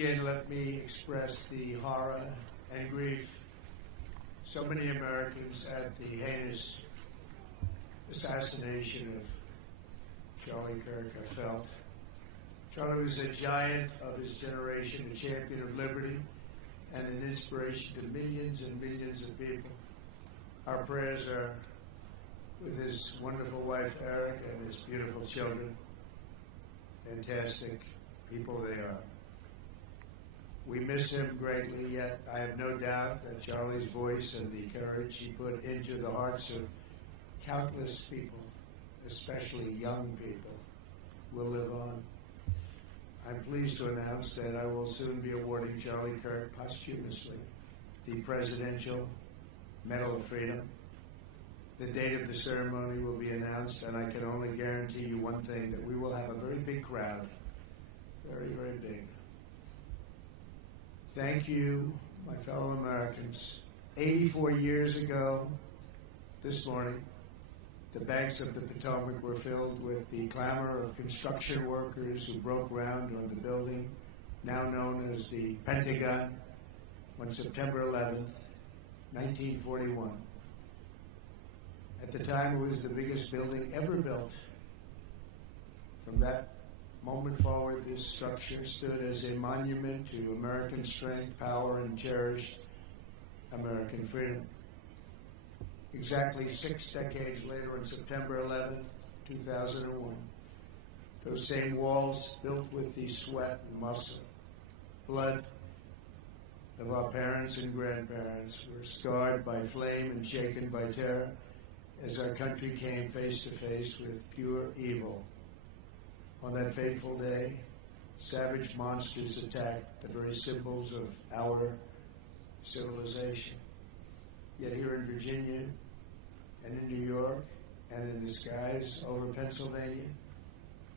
begin, let me express the horror and grief so many Americans at the heinous assassination of Charlie Kirk have felt. Charlie was a giant of his generation, a champion of liberty, and an inspiration to millions and millions of people. Our prayers are with his wonderful wife, Eric, and his beautiful children. Fantastic people they are. We miss him greatly, yet I have no doubt that Charlie's voice and the courage he put into the hearts of countless people, especially young people, will live on. I'm pleased to announce that I will soon be awarding Charlie Kirk posthumously the Presidential Medal of Freedom. The date of the ceremony will be announced, and I can only guarantee you one thing, that we will have a very big crowd. Very, very big. Thank you, my fellow Americans. 84 years ago this morning, the banks of the Potomac were filled with the clamor of construction workers who broke ground on the building, now known as the Pentagon, on September 11th, 1941. At the time, it was the biggest building ever built. From that moment forward, this structure stood as a monument to American strength, power, and cherished American freedom. Exactly 6 decades later, on September 11th, 2001, those same walls, built with the sweat and muscle, blood of our parents and grandparents, were scarred by flame and shaken by terror as our country came face to face with pure evil. On that fateful day, savage monsters attacked the very symbols of our civilization. Yet here in Virginia and in New York and in the skies over Pennsylvania,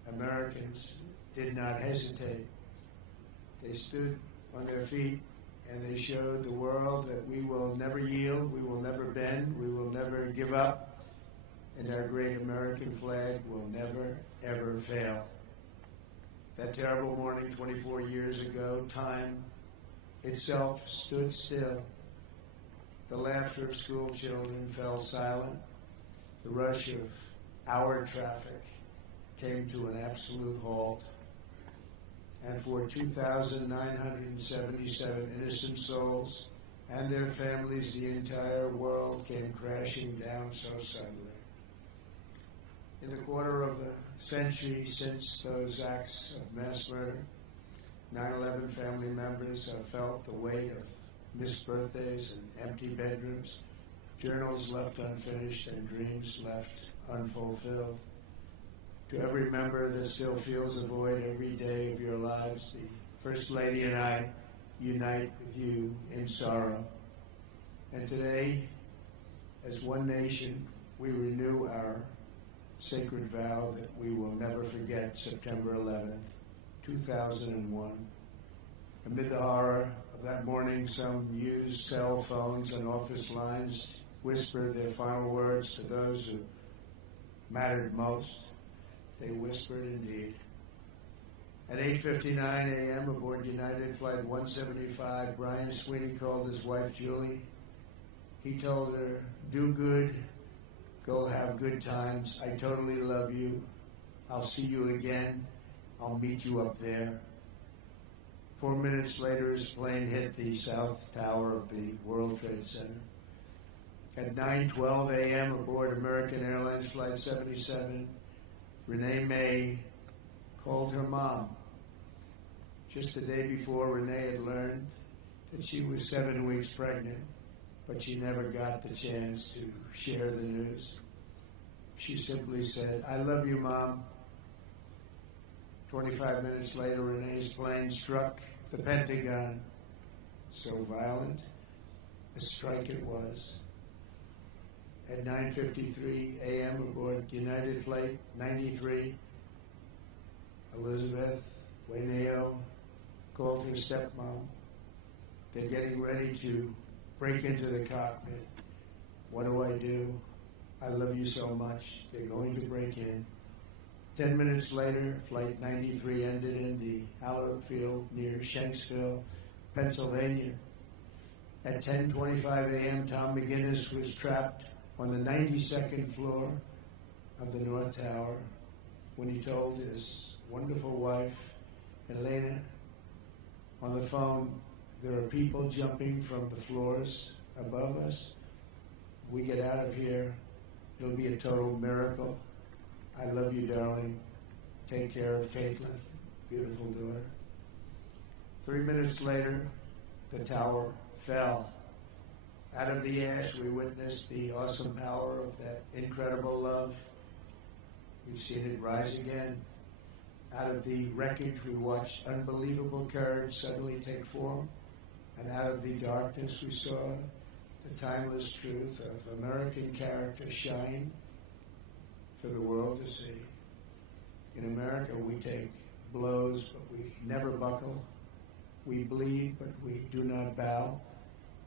Americans did not hesitate. They stood on their feet and they showed the world that we will never yield, we will never bend, we will never give up, and our great American flag will never, ever fail. That terrible morning 24 years ago, time itself stood still. The laughter of school children fell silent. The rush of our traffic came to an absolute halt. And for 2,977 innocent souls and their families, the entire world came crashing down so suddenly. In the quarter of a century since those acts of mass murder, 9/11 family members have felt the weight of missed birthdays and empty bedrooms, journals left unfinished, and dreams left unfulfilled. To every member that still feels a void every day of your lives, the First Lady and I unite with you in sorrow. And today, as one nation, we renew our sacred vow that we will never forget September 11th, 2001. Amid the horror of that morning, some used cell phones and office lines whispered their final words to those who mattered most. They whispered indeed. At 8:59 a.m. aboard United Flight 175, Brian Sweeney called his wife, Julie. He told her, "Do good. Go have good times. I totally love you. I'll see you again. I'll meet you up there." 4 minutes later, his plane hit the south tower of the World Trade Center. At 9:12 a.m. aboard American Airlines Flight 77, Renee May called her mom. Just the day before, Renee had learned that she was 7 weeks pregnant, but she never got the chance to share the news. She simply said, "I love you, Mom." 25 minutes later, Renee's plane struck the Pentagon. So violent a strike it was. At 9:53 a.m. aboard United Flight 93, Elizabeth Wayneo called her stepmom. They're getting ready to break into the cockpit. What do? I love you so much. They're going to break in. 10 minutes later, Flight 93 ended in the hallowed field near Shanksville, Pennsylvania. At 10:25 a.m., Tom McGinnis was trapped on the 92nd floor of the North Tower when he told his wonderful wife, Elena, on the phone, "There are people jumping from the floors above us. We get out of here, it'll be a total miracle. I love you, darling. Take care of Caitlin, beautiful daughter." 3 minutes later, the tower fell. Out of the ash, we witnessed the awesome power of that incredible love. We've seen it rise again. Out of the wreckage, we watched unbelievable courage suddenly take form. And out of the darkness, we saw the timeless truth of American character shine for the world to see. In America, we take blows, but we never buckle. We bleed, but we do not bow.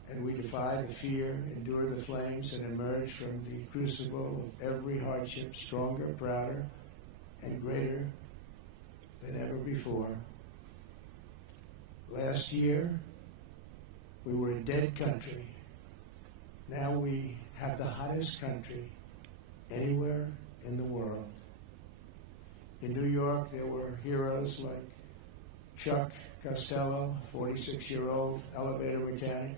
And we defy the fear, endure the flames, and emerge from the crucible of every hardship stronger, prouder, and greater than ever before. Last year, we were a dead country. Now we have the hottest country anywhere in the world. In New York, there were heroes like Chuck Costello, 46-year-old elevator mechanic,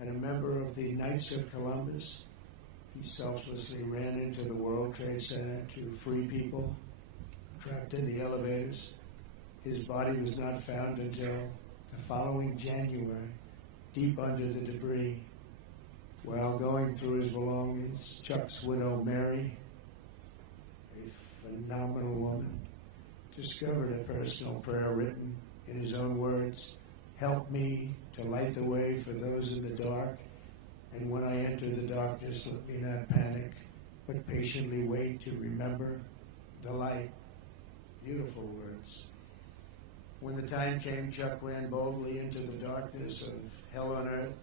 and a member of the Knights of Columbus. He selflessly ran into the World Trade Center to free people trapped in the elevators. His body was not found until the following January, deep under the debris. While going through his belongings, Chuck's widow, Mary, a phenomenal woman, discovered a personal prayer written in his own words, "Help me to light the way for those in the dark, and when I enter the darkness, let me not panic, but patiently wait to remember the light." Beautiful words. When the time came, Chuck ran boldly into the darkness of hell on earth,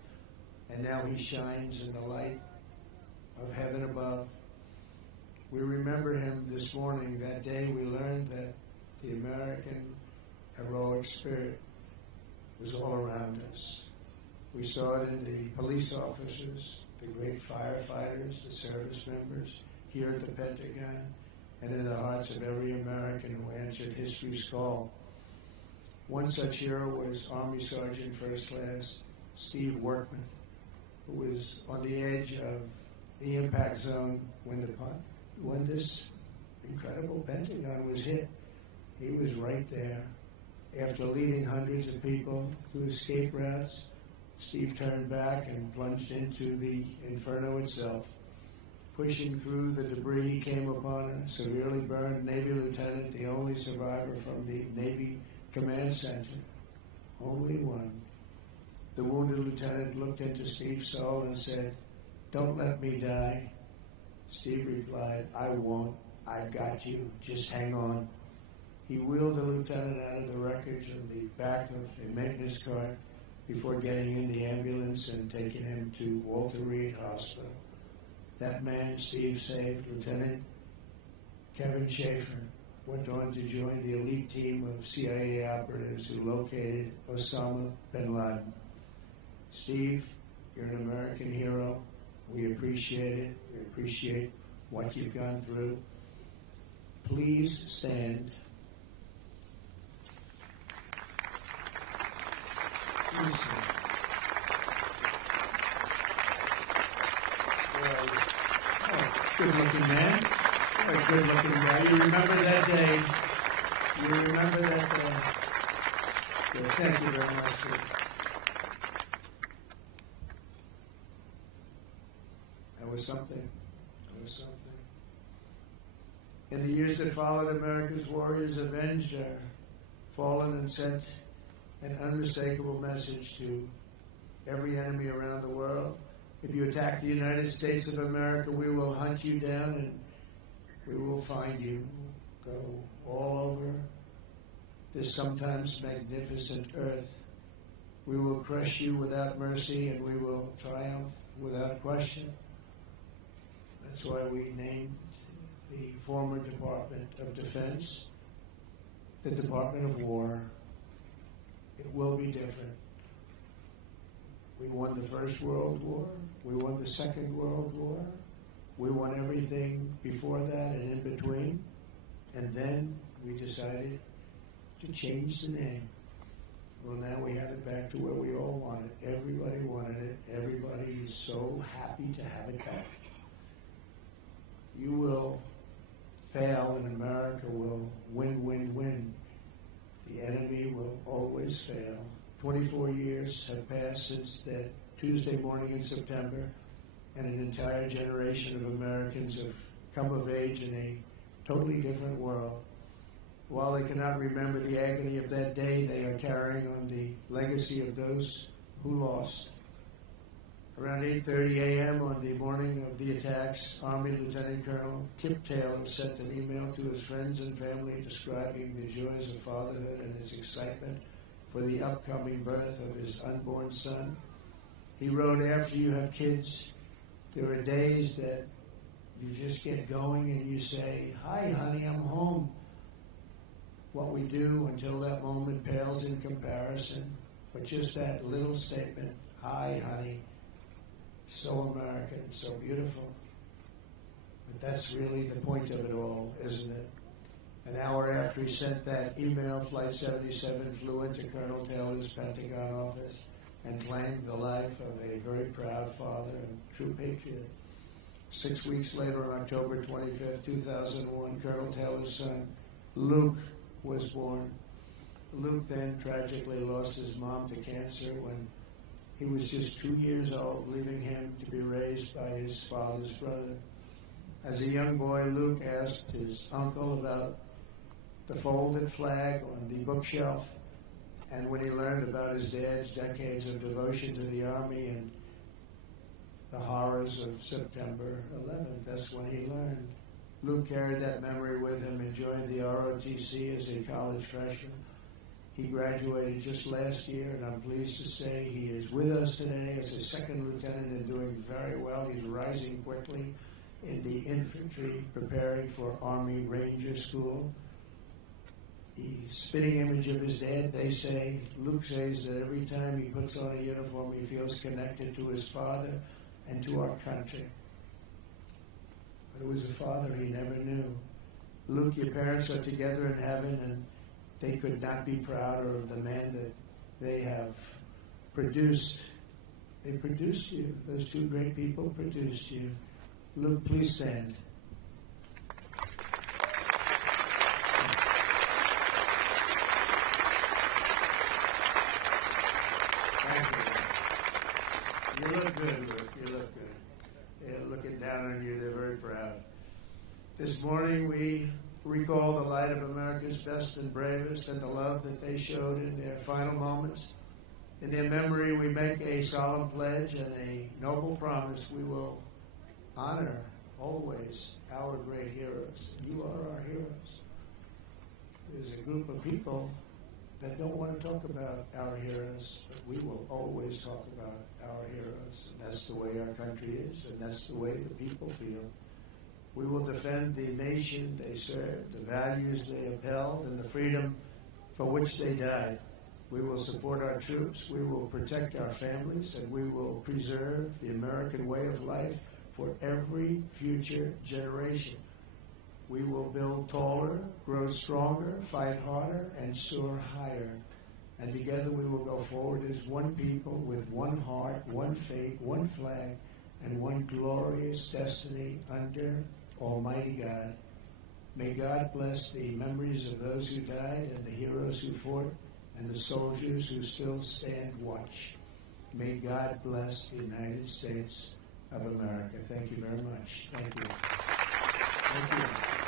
and now he shines in the light of heaven above. We remember him this morning. That day we learned that the American heroic spirit was all around us. We saw it in the police officers, the great firefighters, the service members here at the Pentagon, and in the hearts of every American who answered history's call. One such hero was Army Sergeant First Class Steve Workman, who was on the edge of the impact zone when this incredible Pentagon was hit. He was right there. After leading hundreds of people to escape routes, Steve turned back and plunged into the inferno itself. Pushing through the debris, he came upon a severely burned Navy lieutenant, the only survivor from the Navy Command Center. Only one. The wounded lieutenant looked into Steve's soul and said, "Don't let me die." Steve replied, "I won't. I've got you. Just hang on." He wheeled the lieutenant out of the wreckage in the back of a maintenance cart before getting in the ambulance and taking him to Walter Reed Hospital. That man Steve saved, Lieutenant Kevin Schaefer, went on to join the elite team of CIA operatives who located Osama bin Laden. Steve, you're an American hero. We appreciate it. We appreciate what you've gone through. Please stand. Please stand. Good-looking man. A good-looking guy. You remember that day. You remember that day. Good. Thank you very much, sir. That was something. That was something. In the years that followed, America's warriors avenged their fallen and sent an unmistakable message to every enemy around the world. If you attack the United States of America, we will hunt you down and we will find you. Go all over this sometimes magnificent earth. We will crush you without mercy and we will triumph without question. That's why we named the former Department of Defense, the Department of War. It will be different. We won the First World War. We won the Second World War. We won everything before that and in between. And then we decided to change the name. Well, now we have it back to where we all want it. Everybody wanted it. Everybody is so happy to have it back. You will fail and America will win, win, win. The enemy will always fail. 24 years have passed since that Tuesday morning in September, and an entire generation of Americans have come of age in a totally different world. While they cannot remember the agony of that day, they are carrying on the legacy of those who lost. Around 8:30 a.m. on the morning of the attacks, Army Lieutenant Colonel Kip Taylor sent an email to his friends and family describing the joys of fatherhood and his excitement for the upcoming birth of his unborn son. He wrote, after you have kids, there are days that you just get going and you say, "Hi, honey, I'm home." What we do until that moment pales in comparison, but just that little statement, "Hi, honey," so American, so beautiful. But that's really the point of it all, isn't it? An hour after he sent that email, Flight 77 flew into Colonel Taylor's Pentagon office and claimed the life of a very proud father and true patriot. 6 weeks later, on October 25th, 2001, Colonel Taylor's son, Luke, was born. Luke then tragically lost his mom to cancer when he was just 2 years old, leaving him to be raised by his father's brother. As a young boy, Luke asked his uncle about the folded flag on the bookshelf, and when he learned about his dad's decades of devotion to the Army and the horrors of September 11th, that's when he learned. Luke carried that memory with him and joined the ROTC as a college freshman. He graduated just last year, and I'm pleased to say he is with us today as a second lieutenant and doing very well. He's rising quickly in the infantry, preparing for Army Ranger School. The spitting image of his dad, they say, Luke says that every time he puts on a uniform, he feels connected to his father and to our country. But it was a father he never knew. Luke, your parents are together in heaven, and they could not be prouder of the man that they have produced. They produced you. Those two great people produced you. Luke, please stand. Thank you. You look good, Luke. You look good. They're looking down on you. They're very proud. This morning we recall the light of America's best and bravest and the love that they showed in their final moments. In their memory, we make a solemn pledge and a noble promise. We will honor always our great heroes. You are our heroes. There's a group of people that don't want to talk about our heroes, but we will always talk about our heroes. And that's the way our country is, and that's the way the people feel. We will defend the nation they served, the values they upheld, and the freedom for which they died. We will support our troops, we will protect our families, and we will preserve the American way of life for every future generation. We will build taller, grow stronger, fight harder, and soar higher. And together we will go forward as one people with one heart, one faith, one flag, and one glorious destiny under Almighty God. May God bless the memories of those who died and the heroes who fought and the soldiers who still stand watch. May God bless the United States of America. Thank you very much. Thank you. Thank you.